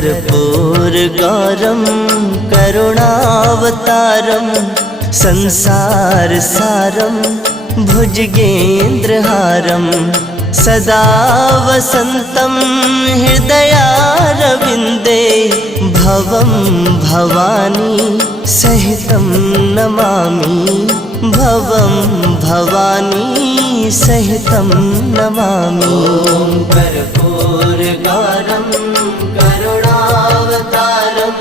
कर्पूरगौरं करुणावतारं संसारसारं भुजगेन्द्रहारं सदा वसन्तं हृदयारविन्दे भवं भवानी सहितं नमामि भवं भवानी सहितं नमामि। ॐ कर्पूरगौरं करुणावतारं